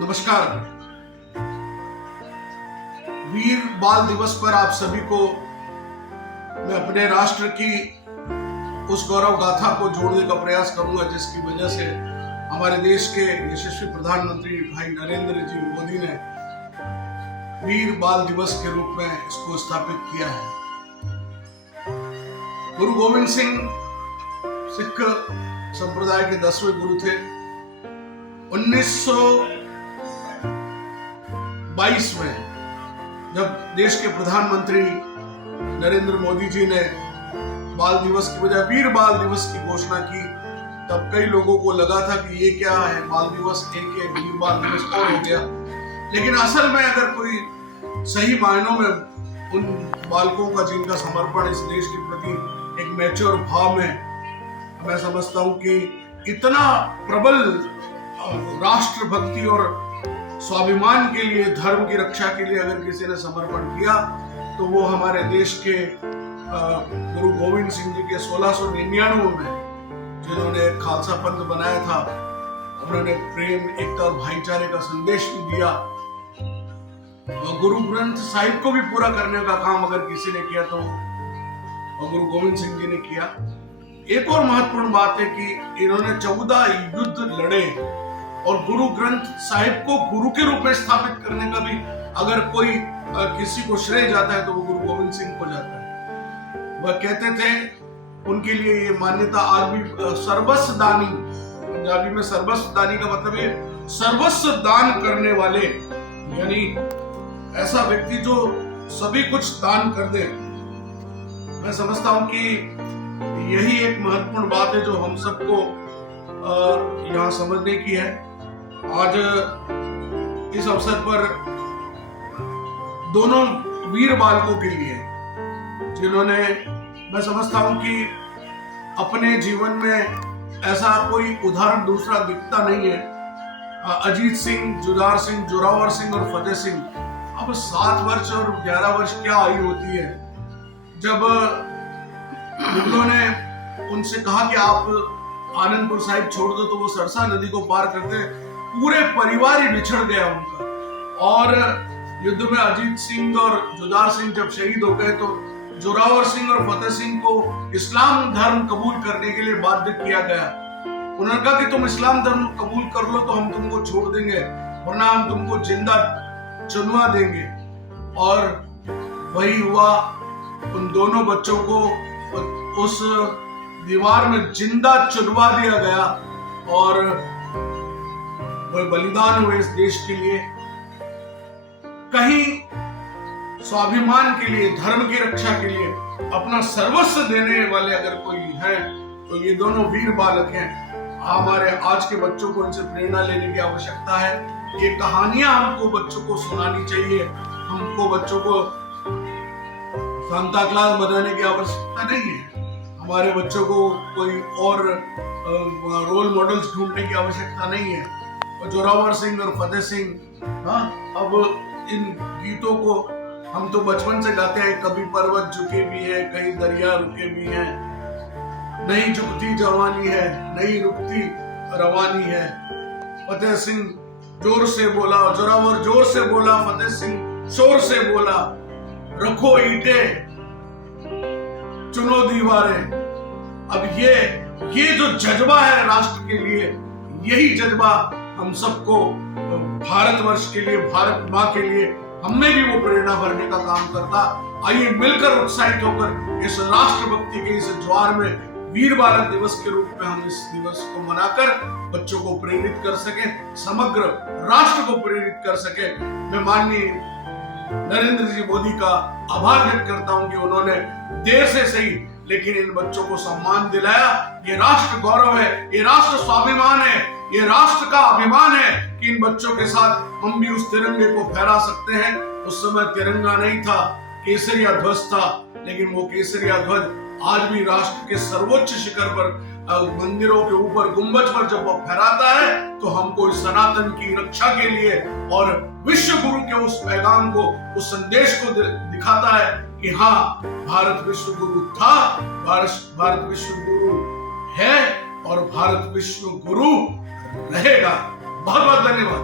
नमस्कार। वीर बाल दिवस पर आप सभी को मैं अपने राष्ट्र की उस गौरव गाथा को जोड़ने का प्रयास करूंगा जिसकी वजह से हमारे देश के यशस्वी प्रधानमंत्री भाई नरेंद्र जी मोदी ने वीर बाल दिवस के रूप में इसको स्थापित किया है। गुरु गोविंद सिंह सिख संप्रदाय के 10वें गुरु थे। 1922 में जब देश के प्रधानमंत्री नरेंद्र मोदी जी ने बाल दिवस की बजाय वीर बाल दिवस की घोषणा की, तब कई लोगों को लगा था कि ये क्या है, बाल दिवस एक है, वीर बाल दिवस और हो गया। लेकिन असल में अगर कोई सही मायनों में उन बालकों का जिनका समर्पण इस देश के प्रति एक मैच्योर भाव में, मैं समझता हूं कि इतना प्रबल राष्ट्र भक्ति और स्वाभिमान के लिए, धर्म की रक्षा के लिए अगर किसी ने समर्पण किया तो वो हमारे देश के गुरु गोविंद सिंह जी के 1699 में जिन्होंने खालसा पंथ बनाया था, उन्होंने प्रेम, एकता और भाईचारे का संदेश भी दिया। गुरु ग्रंथ साहिब को भी पूरा करने का काम अगर किसी ने किया तो गुरु गोविंद सिंह जी ने किया। एक और महत्वपूर्ण बात है कि इन्होंने 14 युद्ध लड़े और गुरु ग्रंथ साहिब को गुरु के रूप में स्थापित करने का भी अगर कोई किसी को श्रेय जाता है तो वो गुरु गोविंद सिंह को जाता है। वह कहते थे, उनके लिए ये मान्यता आज भी सर्वस्व दानी, पंजाबी में सर्वस्व दानी का मतलब है सर्वस्व दान करने वाले, यानी ऐसा व्यक्ति जो सभी कुछ दान कर दे। मैं समझता हूं कि यही एक महत्वपूर्ण बात है जो हम सबको यहाँ समझने की है। आज इस अवसर पर दोनों वीर बालकों के लिए जिन्होंने, मैं समझता हूं कि अपने जीवन में ऐसा कोई उदाहरण दूसरा दिखता नहीं है। अजीत सिंह, जुझार सिंह, जोरावर सिंह और फतेह सिंह। अब 7 वर्ष और 11 वर्ष क्या आयु होती है। जब मुगलों ने उनसे कहा कि आप आनंदपुर साहिब छोड़ दो तो वो सरसा नदी को पार करते, पूरे परिवार ही बिछड़ गया उनका। और युद्ध में अजीत सिंह और जुझार सिंह जब शहीद हो गए तो जोरावर सिंह और फतेह सिंह को इस्लाम धर्म कबूल करने के लिए बाध्य किया गया। उन्होंने कहा कि तुम इस्लाम धर्म कबूल कर लो तो हम तुमको छोड़ देंगे, वरना हम तुमको जिंदा चुनवा देंगे। और वही हुआ। उन दोनों बच्चों को उस दीवार में जिंदा चुनवा दिया गया और वह बलिदान हुए इस देश के लिए। कहीं स्वाभिमान के लिए, धर्म की रक्षा के लिए अपना सर्वस्व देने वाले अगर कोई है तो ये दोनों वीर बालक हैं। हमारे आज के बच्चों को इनसे प्रेरणा लेने की आवश्यकता है। ये कहानियां हमको बच्चों को सुनानी चाहिए। हमको बच्चों को सांता क्लॉज बनाने की आवश्यकता नहीं है। हमारे बच्चों को कोई और रोल मॉडल्स ढूंढने की आवश्यकता नहीं है। जोरावर सिंह और फतेह सिंह, अब इन गीतों को हम तो बचपन से गाते हैं। कभी पर्वत झुके भी है, कहीं दरिया रुके भी हैं, नहीं झुकती जवानी है, नहीं रुकती रवानी है। फतेह सिंह जोर से बोला, जोरावर जोर से बोला, फतेह सिंह शोर से बोला, रखो ईंटें चुनो दीवारें। अब ये जो जज्बा है राष्ट्र के लिए, यही जज्बा हम सबको भारतवर्ष के लिए, भारत माँ के लिए, हमें भी वो प्रेरणा भरने का काम करता। आइए मिलकर उत्साहित होकर इस राष्ट्रभक्ति के इस ज्वार में वीर बालक दिवस के रूप में हम इस दिवस को मनाकर बच्चों को प्रेरित कर सके, समग्र राष्ट्र को प्रेरित कर सके। मैं माननीय नरेंद्र जी मोदी का आभार व्यक्त करता हूं कि उन्होंने देर से सही लेकिन इन बच्चों को सम्मान दिलाया। ये राष्ट्र गौरव है, ये राष्ट्र स्वाभिमान है, ये राष्ट्र का अभिमान है कि इन बच्चों के साथ हम भी उस तिरंगे को फहरा सकते हैं। उस समय तिरंगा नहीं था, केसरिया ध्वज था, लेकिन वो केसरिया ध्वज आज भी राष्ट्र के सर्वोच्च शिखर पर, मंदिरों के ऊपर, गुंबज पर जब वो फहराता है तो हमको इस सनातन की रक्षा के लिए और विश्व गुरु के उस पैगाम को, उस संदेश को दिखाता है कि हाँ, भारत विश्व गुरु था, भारत विश्व गुरु है और भारत विश्व गुरु रहेगा। बहुत बहुत धन्यवाद।